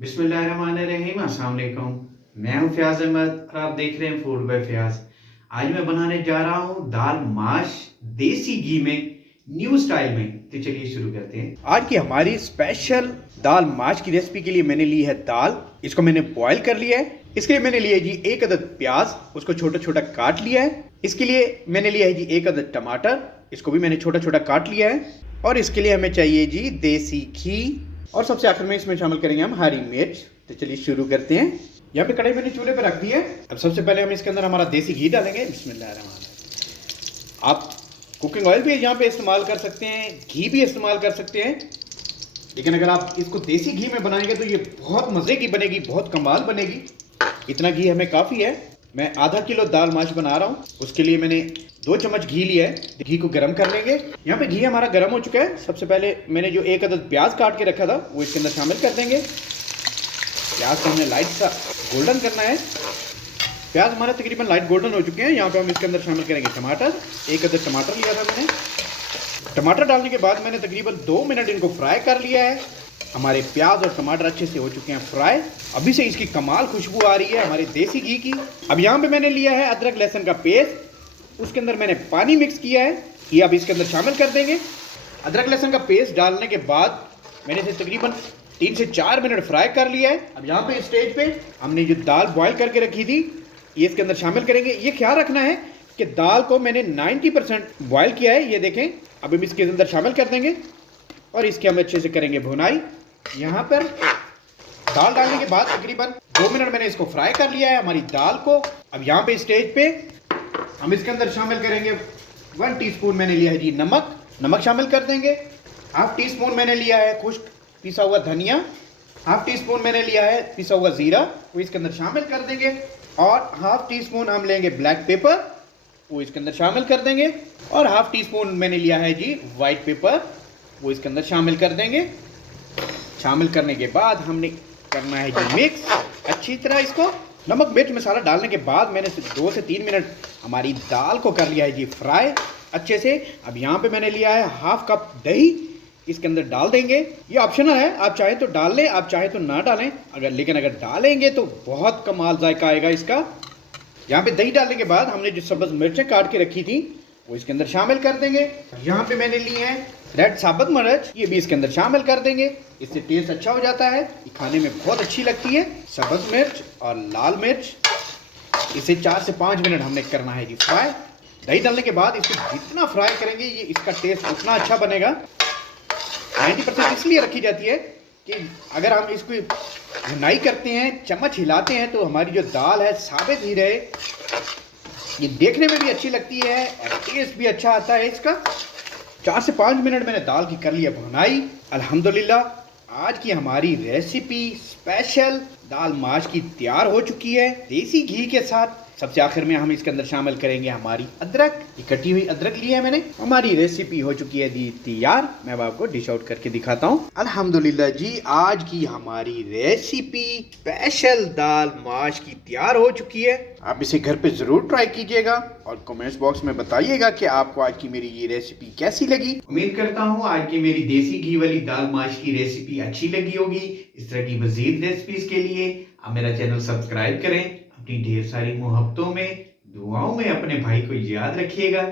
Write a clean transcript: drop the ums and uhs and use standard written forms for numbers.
बिस्मिल्लाहिर्रहमानिर्रहीम, अस्सलाम वालेकुम। मैं हूं फयाज अहमद और आप देख रहे हैं फूड बाय फयाज। आज मैं बनाने जा रहा हूं दाल माश देसी घी में, न्यू स्टाइल में। तो चलिए शुरू करते हैं। आज की हमारी स्पेशल दाल माश की रेसिपी के लिए मैंने ली है दाल। इसको मैंने बॉईल कर लिया है। इसके लिए मैंने लिया है जी 1 अदद प्याज, उसको छोटा छोटा काट लिया है। इसके लिए मैंने लिया है जी 1 अदद टमाटर, इसको भी मैंने छोटा छोटा काट लिया है। और इसके लिए हमें चाहिए जी देसी घी, और सबसे आखिर में इसमें शामिल करेंगे हम हरी मिर्च। तो चलिए शुरू करते हैं। यहाँ पे कढ़ाई मैंने चूल्हे पे रख दी है। अब सबसे पहले हम इसके अंदर हमारा देसी घी डालेंगे। बिस्मिल्लाहिर्रहमानिर्रहीम। आप कुकिंग ऑयल भी यहाँ पे इस्तेमाल कर सकते हैं, घी भी इस्तेमाल कर सकते हैं, लेकिन अगर आप इसको देसी घी में बनाएंगे तो ये बहुत मज़े की बनेगी, बहुत कमाल बनेगी। इतना घी हमें काफ़ी है। मैं आधा किलो दाल माश बना रहा हूँ, उसके लिए मैंने 2 चम्मच घी लिया है। घी को गर्म कर लेंगे। यहाँ पे घी हमारा गर्म हो चुका है। सबसे पहले मैंने जो 1 अदद प्याज काट के रखा था वो इसके अंदर शामिल कर देंगे। प्याज को हमने लाइट सा गोल्डन करना है। प्याज हमारे तकरीबन लाइट गोल्डन हो चुके हैं। यहाँ पे हम इसके अंदर शामिल करेंगे टमाटर। 1 अदद टमाटर लिया था मैंने। टमाटर डालने के बाद मैंने तकरीबन 2 मिनट इनको फ्राई कर लिया है। हमारे प्याज और टमाटर अच्छे से हो चुके हैं फ्राई। अभी से इसकी कमाल खुशबू आ रही है हमारे देसी घी की। अब यहाँ पे मैंने लिया है अदरक लहसुन का पेस्ट, उसके अंदर मैंने पानी मिक्स किया है, ये अब इसके अंदर शामिल कर देंगे। अदरक लहसुन का पेस्ट डालने के बाद मैंने इसे तकरीबन 3 से 4 मिनट फ्राई कर लिया है। अब यहाँ पे इस स्टेज पे हमने जो दाल बॉईल करके रखी थी ये इसके अंदर शामिल करेंगे। ये ख्याल रखना है कि दाल को मैंने 90% बॉयल किया है, ये देखें। अब हम इसके अंदर शामिल कर देंगे और इसके हम अच्छे से करेंगे भुनाई। यहाँ पर दाल डालने के बाद तकरीबन 2 मिनट मैंने इसको फ्राई कर लिया है हमारी दाल को। अब यहाँ पे स्टेज पे हम इसके अंदर शामिल करेंगे 1 टीस्पून मैंने लिया है जी नमक। नमक शामिल कर देंगे। हाफ टी स्पून मैंने लिया है खुश्क पिसा हुआ धनिया। हाफ टी स्पून मैंने लिया है पिसा हुआ ज़ीरा, वो इसके अंदर शामिल कर देंगे। और हाफ टी स्पून हम लेंगे ब्लैक पेपर, वो इसके अंदर शामिल कर देंगे। और हाफ टी स्पून मैंने लिया है जी वाइट पेपर, वो इसके अंदर शामिल कर देंगे। शामिल करने के बाद हमने करना है जी मिक्स अच्छी तरह इसको। नमक मिर्च मसाला डालने के बाद मैंने 2 से 3 मिनट हमारी दाल को कर लिया है जी फ्राई अच्छे से। अब यहाँ पे मैंने लिया है हाफ कप दही, इसके अंदर डाल देंगे। ये ऑप्शनल है, आप चाहें तो डाल लें, आप चाहें तो ना डालें। लेकिन अगर डालेंगे तो बहुत कमाल जायका आएगा इसका। यहाँ पे दही डालने के बाद हमने जो सब्ज़ मिर्चें काट के रखी थी वो इसके अंदर शामिल कर देंगे। यहाँ पे मैंने ली है रेड साबुत मिर्च, ये भी इसके अंदर शामिल कर देंगे। इससे टेस्ट अच्छा हो जाता है, ये खाने में बहुत अच्छी लगती है। सब्ज़ मिर्च और लाल मिर्च, इसे 4 से 5 मिनट हमने करना है जी फ्राई। दही डालने के बाद इसको जितना फ्राई करेंगे ये इसका टेस्ट उतना अच्छा बनेगा। 90% इसलिए रखी जाती है कि अगर हम इसको भुनाई करते हैं, चम्मच हिलाते हैं तो हमारी जो दाल है साबित ही रहे। ये देखने में भी अच्छी लगती है और टेस्ट भी अच्छा आता है इसका। 4 से 5 मिनट मैंने दाल की कर लिया भुनाई। अल्हम्दुलिल्लाह आज की हमारी रेसिपी स्पेशल दाल माश की तैयार हो चुकी है देसी घी के साथ। सबसे आखिर में हम इसके अंदर शामिल करेंगे हमारी अदरक। ये कटी हुई अदरक ली है मैंने। हमारी रेसिपी हो चुकी है जी तैयार। मैं अब आपको डिश आउट करके दिखाता हूँ। अल्हम्दुलिल्लाह जी आज की हमारी रेसिपी स्पेशल दाल माश की तैयार हो चुकी है। आप इसे घर पे जरूर ट्राई कीजिएगा और कमेंट्स बॉक्स में बताइएगा कि आपको आज की मेरी ये रेसिपी कैसी लगी। उम्मीद करता हूँ आज की मेरी देसी घी वाली दाल माश की रेसिपी अच्छी लगी होगी। इस तरह की मजीद रेसिपीज के लिए आप मेरा चैनल सब्सक्राइब करें। अपनी ढेर सारी मोहब्बतों में, दुआओं में अपने भाई को याद रखिएगा।